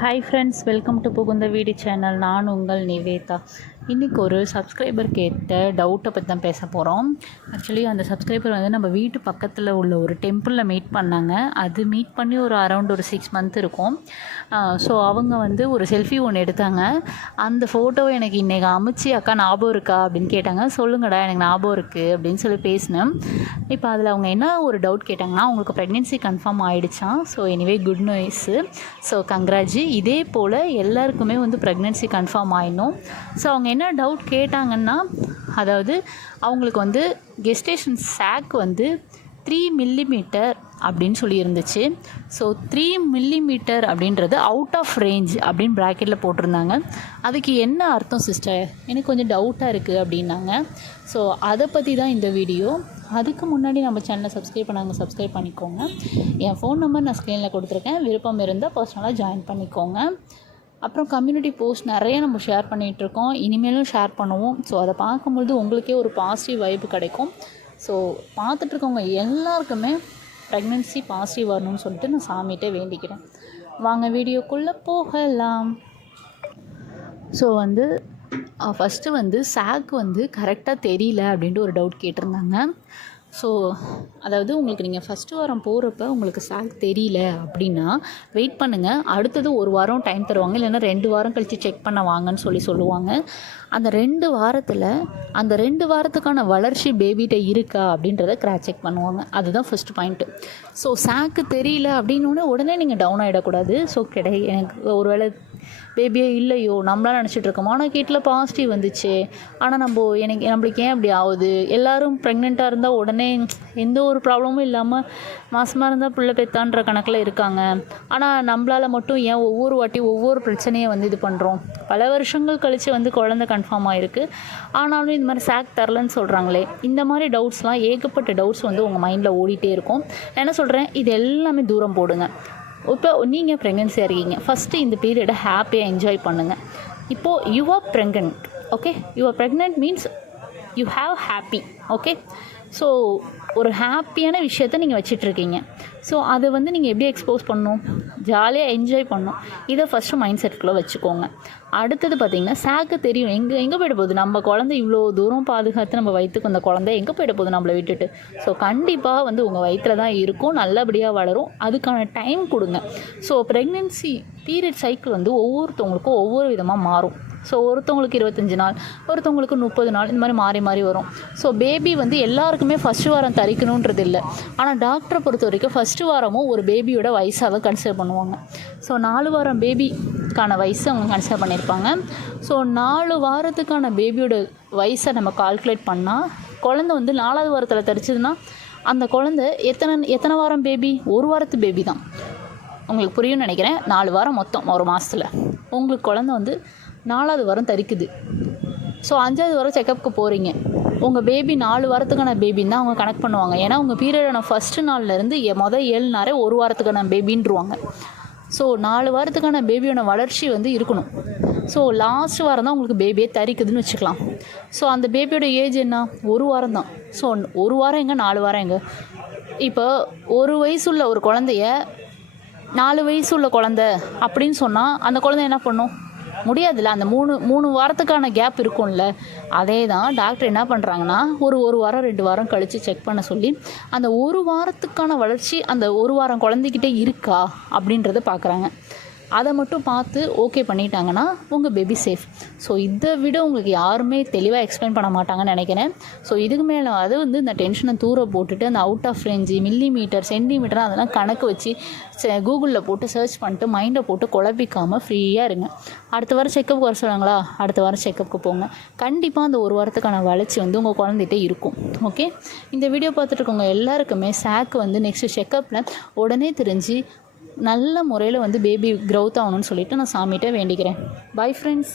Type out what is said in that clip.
Hi friends, welcome to புகுந்த வீடு channel. நான் உங்கள் நிவேதா. இன்றைக்கி ஒரு சப்ஸ்கிரைபர் கேட்ட டவுட்டை பற்றி தான் பேச போகிறோம். ஆக்சுவலி அந்த சப்ஸ்கிரைபர் வந்து நம்ம வீட்டு பக்கத்தில் உள்ள ஒரு டெம்பிளில் மீட் பண்ணாங்க. அது மீட் பண்ணி ஒரு அரௌண்ட் ஒரு 6 மந்த் இருக்கும். ஸோ அவங்க வந்து ஒரு செல்ஃபி ஒன்று எடுத்தாங்க. அந்த ஃபோட்டோவை எனக்கு இன்றைக்கி அமிச்சு, அக்கா ஞாபகம் இருக்கா அப்படின்னு கேட்டாங்க. சொல்லுங்கடா, எனக்கு ஞாபகம் இருக்குது அப்படின்னு சொல்லி பேசினேன். இப்போ அதில் அவங்க என்ன ஒரு டவுட் கேட்டாங்கன்னா, அவங்களுக்கு ப்ரெக்னென்சி கன்ஃபார்ம் ஆகிடுச்சான். So anyway good news. So கங்க்ராட்ஜி. இதே போல் எல்லாருக்குமே வந்து ப்ரெக்னென்சி கன்ஃபார்ம் ஆகிடணும். ஸோ அவங்க என்ன டவுட் கேட்டாங்கன்னா, அதாவது அவங்களுக்கு வந்து கெஸ்டேஷன் சாக் வந்து 3 மில்லிமீட்டர் அப்படின்னு சொல்லி இருந்துச்சு. ஸோ 3 மில்லிமீட்டர் அப்படின்றது அவுட் ஆஃப் ரேஞ்ச் அப்படின்னு ப்ராக்கெட்டில் போட்டிருந்தாங்க. அதுக்கு என்ன அர்த்தம் சிஸ்டர், எனக்கு கொஞ்சம் டவுட்டாக இருக்குது அப்படின்னாங்க. ஸோ அதை பற்றி தான் இந்த வீடியோ. அதுக்கு முன்னாடி நம்ம சேனலை சப்ஸ்கிரைப் பண்ணாங்க, சப்ஸ்கிரைப் பண்ணிக்கோங்க. என் ஃபோன் நம்பர் நான் ஸ்க்ரீனில் கொடுத்துருக்கேன். விருப்பம் இருந்தால் பர்சனலாக ஜாயின் பண்ணிக்கோங்க. அப்புறம் கம்யூனிட்டி போஸ்ட் நிறைய நம்ம ஷேர் பண்ணிகிட்ருக்கோம், இனிமேலும் ஷேர் பண்ணுவோம். ஸோ அதை பார்க்கும்பொழுது உங்களுக்கே ஒரு பாசிட்டிவ் வைப்பு கிடைக்கும். ஸோ பார்த்துட்ருக்கவங்க எல்லாருக்குமே ப்ரெக்னென்சி பாசிட்டிவ் வரணும்னு சொல்லிட்டு நான் சாமிகிட்டே வேண்டிக்கிறேன். வாங்க வீடியோக்குள்ளே போகலாம். ஸோ வந்து ஃபஸ்ட்டு வந்து சாக் வந்து கரெக்டாக தெரியல அப்படின்ட்டு ஒரு டவுட் கேட்டிருந்தாங்க. ஸோ அதாவது உங்களுக்கு நீங்கள் ஃபஸ்ட்டு வாரம் போகிறப்ப உங்களுக்கு சாக் தெரியல அப்படின்னா வெயிட் பண்ணுங்கள். அடுத்தது 1 வாரம் டைம் தருவாங்க, இல்லைன்னா 2 வாரம் கழித்து செக் பண்ண வாங்கன்னு சொல்லுவாங்க. அந்த 2 வாரத்தில் அந்த 2 வாரத்துக்கான வளர்ச்சி பேபிகிட்ட இருக்கா அப்படின்றத கிராஸ் செக் பண்ணுவாங்க. அதுதான் ஃபஸ்ட்டு பாயிண்ட்டு. ஸோ சாக்கு தெரியல அப்படின்னோடனே உடனே நீங்கள் டவுன் ஆகிடக்கூடாது. ஸோ எனக்கு ஒரு வேளை பேபியே இல்லையோ நம்மளாம் நினச்சிட்ருக்கோம், ஆனால் வீட்டில் பாசிட்டிவ் வந்துச்சு, ஆனால் நம்மளுக்கு ஏன் அப்படி ஆகுது, எல்லோரும் ப்ரெக்னெண்ட்டாக இருந்தால் உடனே எந்த ஒரு ப்ராப்ளமும் இல்லாமல் மாசமாக இருந்தால் பிள்ளை பெத்தான்ற கணக்கில் இருக்காங்க. ஆனால் நம்மளால் மட்டும் ஏன் ஒவ்வொரு வாட்டி ஒவ்வொரு பிரச்சனையை வந்து இது பண்ணுறோம். பல வருஷங்கள் கழித்து வந்து குழந்தை கன்ஃபார்ம் ஆகிருக்கு, ஆனாலும் இந்த மாதிரி சாக் தரலன்னு சொல்கிறாங்களே. இந்த மாதிரி டவுட்ஸ்லாம், ஏகப்பட்ட டவுட்ஸ் வந்து உங்கள் மைண்டில் ஓடிட்டே இருக்கும். நான் என்ன சொல்கிறேன், இது எல்லாமே தூரம் போடுங்க. இப்போ நீங்கள் ப்ரெக்னென்சியாக இருக்கீங்க, ஃபஸ்ட்டு இந்த பீரியடை ஹாப்பியாக என்ஜாய் பண்ணுங்கள். இப்போது you are pregnant, okay. You are pregnant means you have happy, okay. So ஒரு ஹாப்பியான விஷயத்த நீங்கள் வச்சிட்ருக்கீங்க. ஸோ அதை வந்து நீங்கள் எப்படி எக்ஸ்போஸ் பண்ணணும், ஜாலியாக என்ஜாய் பண்ணணும். இதை ஃபஸ்ட்டு மைண்ட் செட்டுக்குள்ளே வச்சுக்கோங்க. அடுத்தது பார்த்திங்கன்னா, சாக்கு தெரியும் எங்கே போய்ட போகுது, நம்ம குழந்தை இவ்வளோ தூரம் பாதுகாத்து நம்ம வயிற்றுக்கு வந்த குழந்தை எங்கே போய்ட போகுது நம்மளை விட்டுட்டு. ஸோ கண்டிப்பாக வந்து உங்கள் வயிற்றில் தான் இருக்கும், நல்லபடியாக வளரும். அதுக்கான டைம் கொடுங்க. ஸோ ப்ரெக்னென்சி பீரியட் சைக்கிள் வந்து ஒவ்வொருத்தவங்களுக்கும் ஒவ்வொரு விதமாக மாறும். ஸோ ஒருத்தவங்களுக்கு 25 நாள், ஒருத்தவங்களுக்கு 30 நாள், இந்த மாதிரி மாறி மாறி வரும். ஸோ பேபி வந்து எல்லாருக்குமே ஃபஸ்ட்டு வாரம் தரிக்கணுன்றது இல்லை. ஆனால் டாக்டரை பொறுத்த வரைக்கும் ஃபஸ்ட்டு வாரமும் ஒரு பேபியோட வயசாக தான் கன்சிடர் பண்ணுவாங்க. ஸோ 4 வாரம் பேபிக்கான வயசு அவங்க கன்சிடர் பண்ணியிருப்பாங்க. ஸோ 4 வாரத்துக்கான பேபியோட வயசை நம்ம கால்குலேட் பண்ணால், குழந்தை வந்து 4ஆவது வாரத்தில் தரிச்சதுன்னா அந்த குழந்தை எத்தனை வாரம் பேபி, 1 வாரத்து பேபி தான். உங்களுக்கு புரியும்னு நினைக்கிறேன். 4 வாரம் மொத்தம் ஒரு மாதத்தில் உங்களுக்கு குழந்தை வந்து 4ஆவது வாரம் தரிக்குது. ஸோ 5ஆவது வாரம் செக்கப்புக்கு போகிறீங்க. உங்கள் பேபி 4 வாரத்துக்கான பேபின்னு தான் அவங்க கனெக்ட் பண்ணுவாங்க. ஏன்னா உங்கள் பீரியடான ஃபஸ்ட்டு நாள்லேருந்து 7 நாளே 1 வாரத்துக்கான பேபின்றுவாங்க. ஸோ 4 வாரத்துக்கான பேபியோட வளர்ச்சி வந்து இருக்கணும். ஸோ லாஸ்ட் வாரம் தான் உங்களுக்கு பேபியே தரிக்குதுன்னு வச்சுக்கலாம். ஸோ அந்த பேபியோட ஏஜ் என்ன, 1 வாரம் தான். ஸோ 1 வாரம் எங்கே, 4 வாரம் எங்கே. இப்போ 1 வயசுள்ள ஒரு குழந்தைய 4 வயசு உள்ள குழந்தை அப்படின்னு சொன்னால் அந்த குழந்தை என்ன பண்ணும், முடியாதுல்ல. அந்த 3 வாரத்துக்கான கேப் இருக்கும்ல. அதே தான் டாக்டர் என்ன பண்ணுறாங்கன்னா, ஒரு வாரம் 2 வாரம் கழித்து செக் பண்ண சொல்லி அந்த 1 வாரத்துக்கான வளர்ச்சி அந்த 1 வாரம் குழந்தைகிட்டே இருக்கா அப்படின்றத பார்க்குறாங்க. அதை மட்டும் பார்த்து ஓகே பண்ணிட்டாங்கன்னா உங்கள் பேபி சேஃப். ஸோ இதை விட உங்களுக்கு யாருமே தெளிவாக எக்ஸ்பிளைன் பண்ண மாட்டாங்கன்னு நினைக்கிறேன். ஸோ இதுக்கு மேலே அது வந்து இந்த டென்ஷனை தூர போட்டுட்டு அந்த out of range, millimetre, centimetre அதெல்லாம் கணக்கு வச்சு கூகுளில் போட்டு சர்ச் பண்ணிட்டு மைண்டை போட்டு குழப்பிக்காமல் ஃப்ரீயாக இருங்க. அடுத்த வாரம் செக்கப்புக்கு வர சொல்லுவாங்களா, அடுத்த வாரம் செக்கப்புக்கு போங்க. கண்டிப்பாக அந்த 1 வாரத்துக்கான வளர்ச்சி வந்து உங்கள் குழந்தைகிட்டே இருக்கும், ஓகே. இந்த வீடியோ பார்த்துட்டு இருக்கவங்க எல்லாருக்குமே சாக் வந்து நெக்ஸ்ட்டு செக்கப்பில் உடனே தெரிஞ்சு நல்ல முறையில் வந்து பேபி க்ரோத் ஆகணும்னு சொல்லிவிட்டு நான் சாமிகிட்ட வேண்டிக்கிறேன். Bye friends.